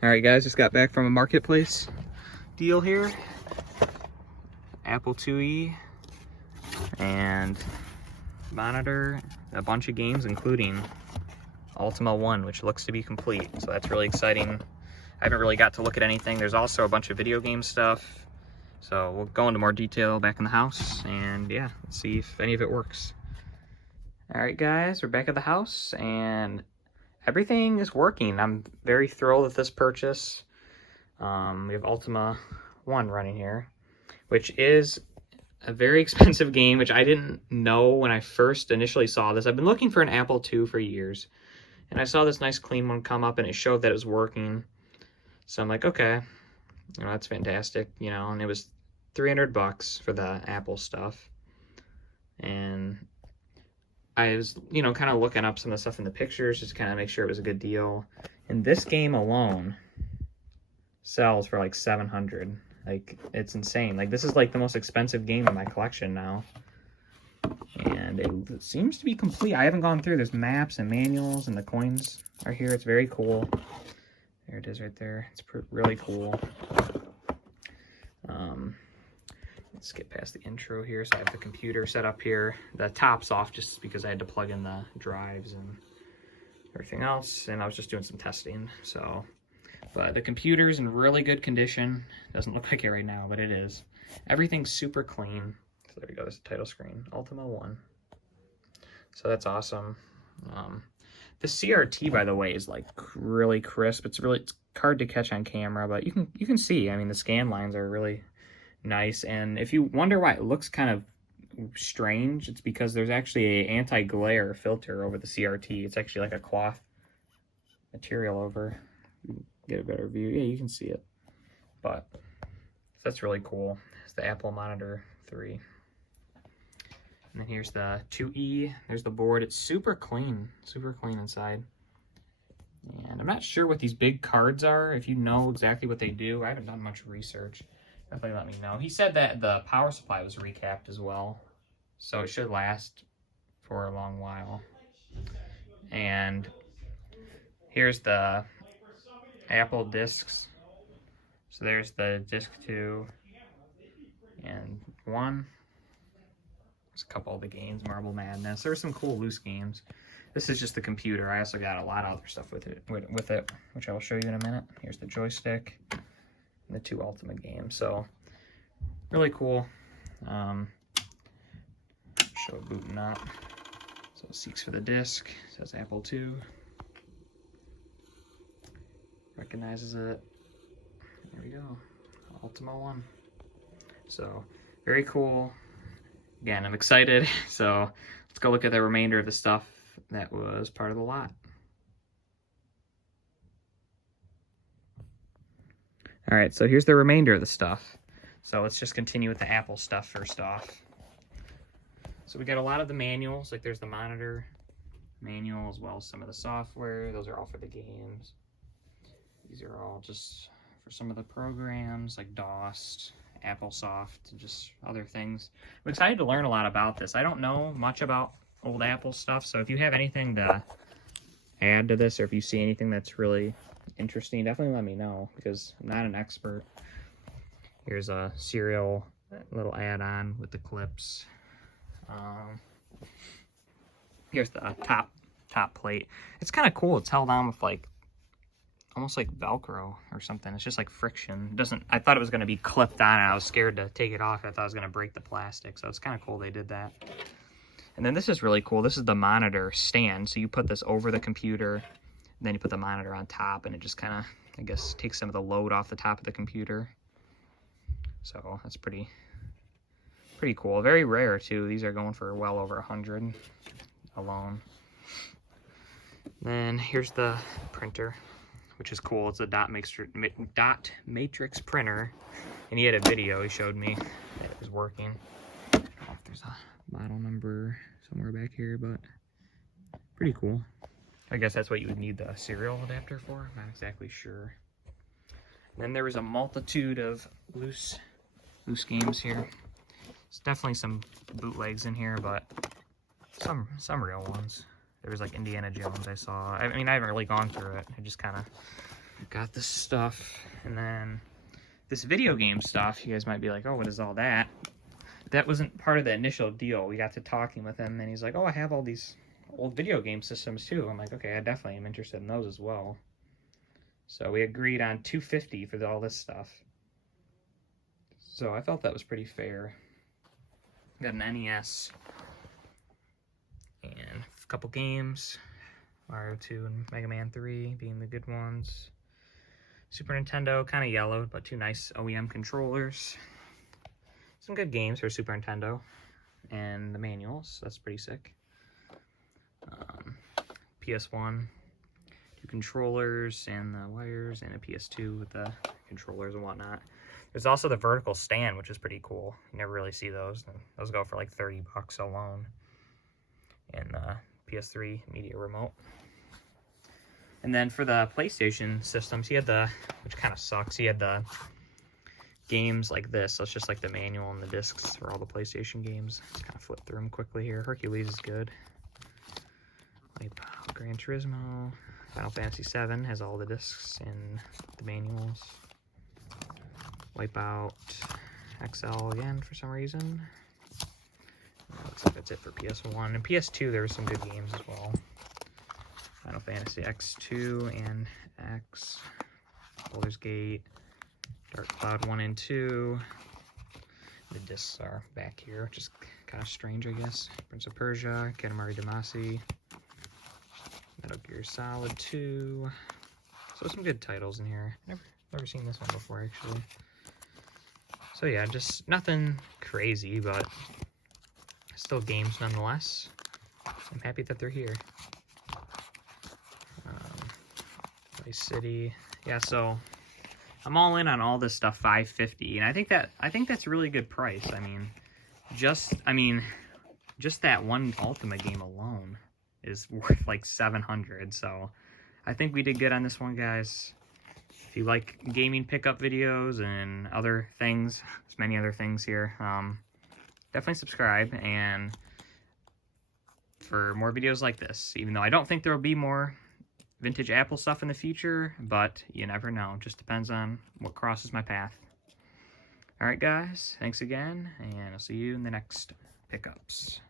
All right, guys, just got back from a marketplace deal here. Apple IIe and monitor, a bunch of games, including Ultima 1, which looks to be complete. So that's really exciting. I haven't really got to look at anything. There's also a bunch of video game stuff. So we'll go into more detail back in the house and yeah, let's see if any of it works. All right, guys, we're back at the house and everything is working. I'm very thrilled with this purchase. We have Ultima 1 running here, which is a very expensive game, which I didn't know when I first initially saw this. I've been looking for an Apple II for years, and I saw this nice clean one come up and it showed that it was working. So I'm like, okay, you know, that's fantastic, you know, and it was $300 for the Apple stuff. And I was, you know, kind of looking up some of the stuff in the pictures just to kind of make sure it was a good deal. And this game alone sells for like $700. Like, it's insane. Like, this is like the most expensive game in my collection now. And it seems to be complete. I haven't gone through. There's maps and manuals, and the coins are here. It's very cool. There it is right there. It's really cool. Let's get past the intro here. So I have the computer set up here. The top's off just because I had to plug in the drives and everything else. And I was just doing some testing. So, but the computer's in really good condition. Doesn't look like it right now, but it is. Everything's super clean. So there we go. There's the title screen. Ultima 1. So that's awesome. The CRT, by the way, is like really crisp. It's hard to catch on camera, but you can see. I mean, the scan lines are really nice. And if you wonder why it looks kind of strange, it's because there's actually a anti-glare filter over the CRT. It's actually like a cloth material over. Get a better view. Yeah, you can see it. But that's really cool. It's the Apple Monitor 3. And then here's the 2E. There's the board. It's super clean inside. And I'm not sure what these big cards are. If you know exactly what they do, I haven't done much research. Definitely let me know. He said that the power supply was recapped as well, so it should last for a long while. And here's the Apple discs. So there's the disc 2 and 1. There's a couple of the games, Marble Madness. There's some cool loose games. This is just the computer. I also got a lot of other stuff with it, which I will show you in a minute. Here's the joystick and the 2 Ultimate games. So really cool. Show it booting up. So it seeks for the disc. It says Apple II. Recognizes it. There we go. Ultima 1. So very cool. Again, I'm excited. So let's go look at the remainder of the stuff that was part of the lot. All right, so here's the remainder of the stuff. So let's just continue with the Apple stuff first off. So we got a lot of the manuals, like there's the monitor manual as well as some of the software. Those are all for the games. These are all just for some of the programs like DOS, AppleSoft, just other things. I'm excited to learn a lot about this. I don't know much about old Apple stuff, so if you have anything to add to this or if you see anything that's really interesting, definitely let me know because I'm not an expert. Here's a serial little add-on with the clips. Here's the top plate. It's kind of cool. It's held on with like almost like Velcro or something. It's just like friction. It doesn't. I thought it was going to be clipped on, and I was scared to take it off. I thought I was going to break the plastic. So it's kind of cool they did that. And then this is really cool. This is the monitor stand. So you put this over the computer, and then you put the monitor on top, and it just kind of, I guess, takes some of the load off the top of the computer. So that's pretty cool. Very rare too. These are going for well over 100 alone. Then here's the printer, which is cool. It's a dot matrix printer, and he had a video he showed me that it was working. I don't know if there's a model number somewhere back here, but pretty cool. I guess that's what you would need the serial adapter for. I'm not exactly sure. And then there was a multitude of loose games here. There's definitely some bootlegs in here, but some real ones. There was like Indiana Jones I saw. I mean, I haven't really gone through it. I just kind of got this stuff, and then this video game stuff. You guys might be like, oh, what is all that? That wasn't part of the initial deal. We got to talking with him, and he's like, oh, I have all these old video game systems too. I'm like, okay, I definitely am interested in those as well. So we agreed on $250 for all this stuff. So I felt that was pretty fair. Got an NES and a couple games. Mario 2 and Mega Man 3 being the good ones. Super Nintendo, kind of yellowed, but 2 nice OEM controllers. Some good games for Super Nintendo. And the manuals, that's pretty sick. PS1, 2 controllers and the wires, and a PS2 with the controllers and whatnot. There's also the vertical stand, which is pretty cool. You never really see those. Those go for like $30 alone. And the PS3 media remote. And then for the PlayStation systems, he had the, which kind of sucks, he had the games like this. So it's just like the manual and the discs for all the PlayStation games. Let's kind of flip through them quickly here. Hercules is good. Wipeout, Gran Turismo, Final Fantasy VII has all the discs and the manuals. Wipeout XL again for some reason. Looks like that's it for PS1. And PS2, there were some good games as well. Final Fantasy X2 and X, Baldur's Gate, Dark Cloud 1 and 2. The discs are back here, which is kind of strange, I guess. Prince of Persia, Katamari Damacy, Metal Gear Solid 2. So some good titles in here. Never seen this one before, actually. So yeah, just nothing crazy, but still games nonetheless. I'm happy that they're here. Vice City, yeah. So I'm all in on all this stuff, $550, and I think that's a really good price. I mean, just that one Ultimate game alone is worth like $700. So I think we did good on this one, guys. If you like gaming pickup videos and other things, there's many other things here. Definitely subscribe, and for more videos like this. Even though I don't think there will be more vintage Apple stuff in the future, but you never know. It just depends on what crosses my path. Alright guys, thanks again, and I'll see you in the next pickups.